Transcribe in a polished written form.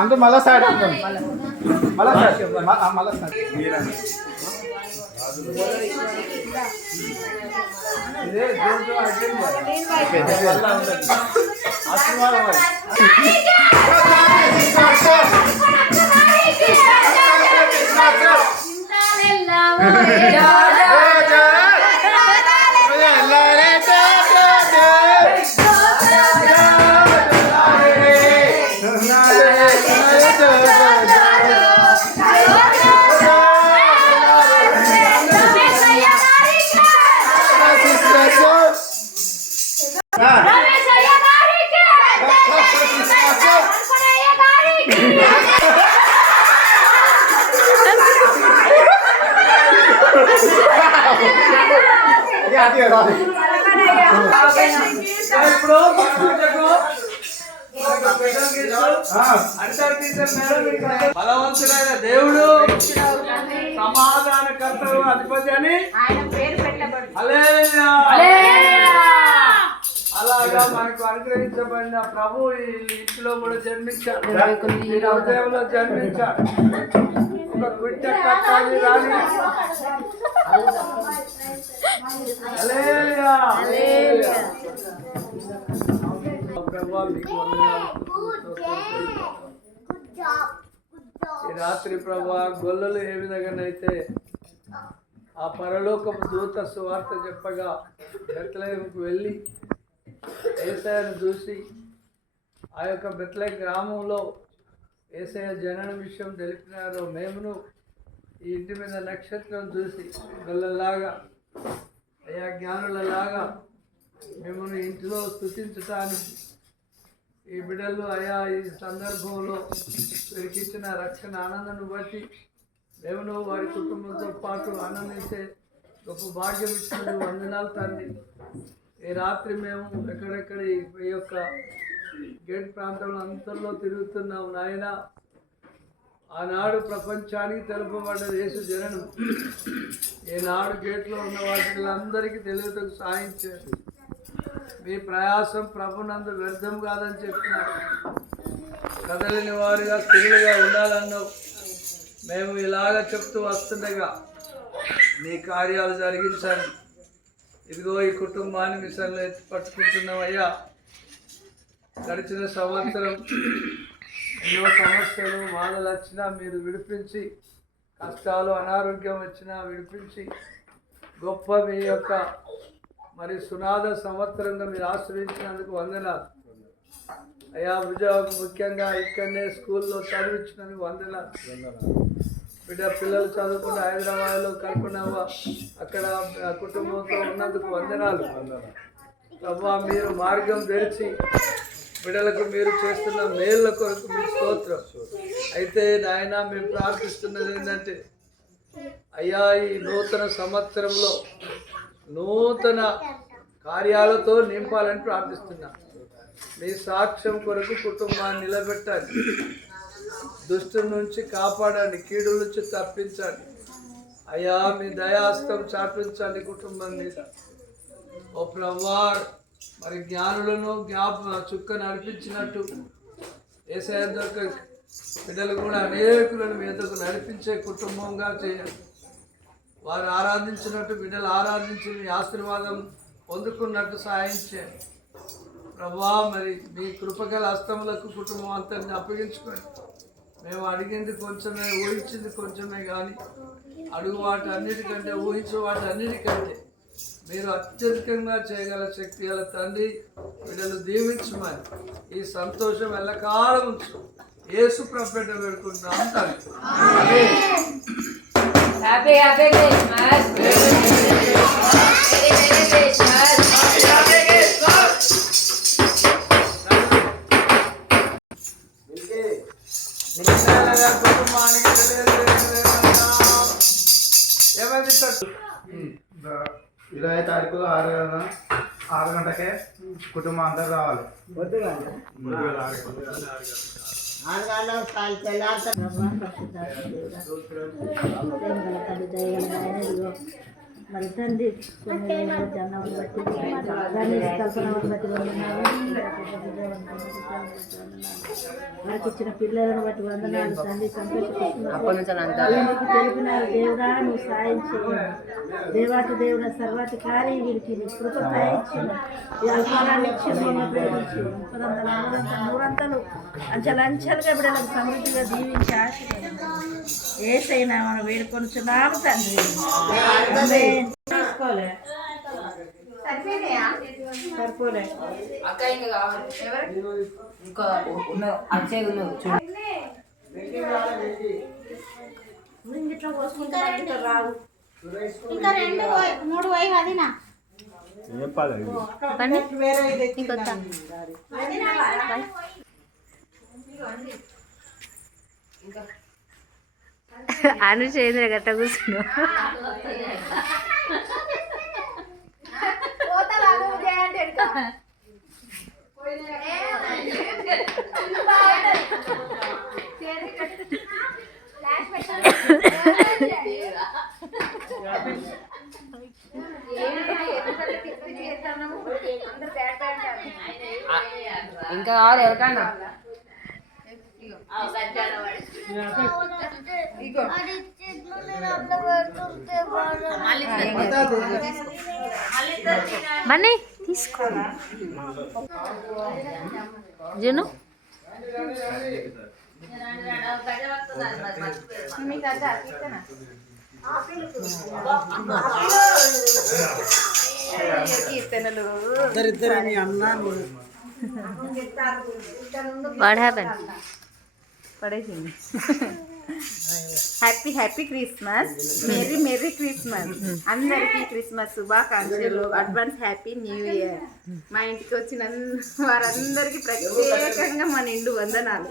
అంత మళ్ళా స్టార్ట్ అవుతాం మళ్ళా స్టార్ట్ ఇదే బలవంతుడైన దేవుడు సమాధానకర్తవు అధిపతి అని అలాగా మనకు అనుగ్రహించబడిన ప్రభు ఈ ఇంట్లో కూడా జన్మించాడు, ఈ హృదయంలో జన్మించాడు. ఒక గుడ్డ కట్టాలి రాని ఈ రాత్రి ప్రభా గొల్లలు ఏ విధంగానైతే ఆ పరలోకపు దూత సువార్త చెప్పగా బెత్లెహేముకు వెళ్ళి యేసయ్యను చూసి ఆ యొక్క బెత్లెహేము గ్రామంలో యేసయ్య జనన విషయం తెలిపినారో మేమును ఈ ఇంటి మీద నక్షత్రం చూసి గొల్లలాగా అయా జ్ఞానులలాగా మిమ్మల్ని ఇంటిలో స్తుతించటానికి ఈ బిడ్డలు అయా ఈ సందర్భంలో వీరికిచ్చిన రక్షణ ఆనందాన్ని బట్టి దేవును వారి కుటుంబంతో పాటు ఆనందించే గొప్ప భాగ్యం ఇచ్చిన వందనాలు తండ్రి. ఈ రాత్రి మేము ఎక్కడెక్కడ ఈ యొక్క గేట్ ప్రాంతంలో అంతలో తిరుగుతున్నాం నాయన. ఆనాడు ప్రపంచానికి తెలుపబడ్డ యేసు జననం ఈనాడు గేట్లో ఉన్న వాటిలందరికీ తెలియటకు సాయించారు. మీ ప్రయాసం ప్రభునందు వ్యర్థం కాదని చెప్పినారు. కదలిని వారిగా స్థిరులుగా ఉండాలన్నావు. మేము ఇలాగ చెప్తూ వస్తుండగా మీ కార్యాలు జరిగించండి. ఇదిగో ఈ కుటుంబాన్ని మిషన్లో ఎత్తి పట్టుకుంటున్నామయ్యా. గడిచిన సంవత్సరం ఎన్నో సమస్యలు బాధలు వచ్చినా మీరు విడిపించి, కష్టాలు అనారోగ్యం వచ్చినా విడిపించి గొప్ప మీ యొక్క మరి సునాద సంవత్సరంగా మీరు ఆశ్రయించినందుకు వందనాలు అయ్యా. ముఖ్యంగా ఇక్కడనే స్కూల్లో చదివించినందుకు వందనాలు. బిడ్డ పిల్లలు చదువుకున్న హైదరాబాద్లో కల్పనవ్వ అక్కడ కుటుంబంతో ఉన్నందుకు వందనాలు ప్రభా. మీరు మార్గం తెరిచి బిడ్డలకు మీరు చేస్తున్న మేళ్ళ కొరకు మీ స్తోత్రం. అయితే నాయన మేము ప్రార్థిస్తున్నది ఏంటంటే అయ్యా ఈ నూతన సంవత్సరంలో నూతన కార్యాలతో నింపాలని ప్రార్థిస్తున్నాం. మీ సాక్ష్యం కొరకు కుటుంబాన్ని నిలబెట్టండి, దుష్టు నుంచి కాపాడండి, కీడు నుంచి తప్పించండి అయ్యా. మీ దయాస్తం చాపించండి కుటుంబం మీద. ఓ ప్రభువా, మరి జ్ఞానులను చుక్క నడిపించినట్టు యేసయ్య దగ్గర బిడ్డలు కూడా అనేకులను మీదకు నడిపించే కుటుంబంగా చేయండి. వారు ఆరాధించినట్టు బిడ్డలు ఆరాధించి మీ ఆశీర్వాదం పొందుకున్నట్టు సహాయం చేయండి ప్రభా. మరి మీ కృపగల హస్తములకు కుటుంబం అంతటిని అప్పగించుకోండి. మేము అడిగింది కొంచెమే, ఊహించింది కొంచెమే, కానీ అడుగు వాటి అన్నిటికంటే ఊహించే వాటి అన్నిటికంటే మీరు అత్యధికంగా చేయగల శక్తి గల తండ్రి. బిడ్డలు దీవించమని ఈ సంతోషం ఎల్లకాలం ఉంచు. యేసు ప్రభుపేట పెడుకుంటున్నాం తండ్రి. Happy Christmas. Merry Christmas. Happy Christmas. ఇరవై తారీఖు 6 గంటకే కుటుంబం అందరు రావాలి. మరి తండ్రి అన్నములు బట్టి గణేష్ కల్పనను బట్టి వందనాలు, మనకి ఇచ్చిన పిల్లలను బట్టి వందనాలు తండ్రి. సంతోషిస్తున్నానికి తెలిపినారు దేవుడా, నువ్వు సాయం చేయండి. దేవాతి దేవుడ సర్వాధికారి వీరికి నీ కృప దయచేయండి. ఈ అల్పారాన్ని ఇచ్చి మమ్మల్ని ప్రేమించి ముప్పదంతలు అమరంతలు నూరంతలు అంచెలంచెలుగా బిడ్డలకు సమృద్ధిగా దీవించి ఆశీర్వదించండి. ఏసైనా మనం వేడుకొనుచున్నాము తండ్రి. తీసుకోలే సరిపోలే అక్క ఇంకా కావాలి ఇంకా అక్షయ్ చూడు ఇట్లా పోసుకుంటే రావు. ఇంకా 2 3 పోయి వదినా అనుచేంద్ర గట్ట కూర్చున్నావు. ఇంకా కావాలి ఎవరికన్నా బన్నీ తీసుకో జను. వాట్ హ్యాపెన్ పడేసింది. Happy happy Christmas, merry merry Christmas. అందరికీ క్రిస్మస్ శుభాకాంక్షలు, అడ్వాన్స్ హ్యాపీ న్యూ ఇయర్. మా ఇంటికి వచ్చిన వారందరికీ ప్రత్యేకంగా మా నిండు వందనాలు.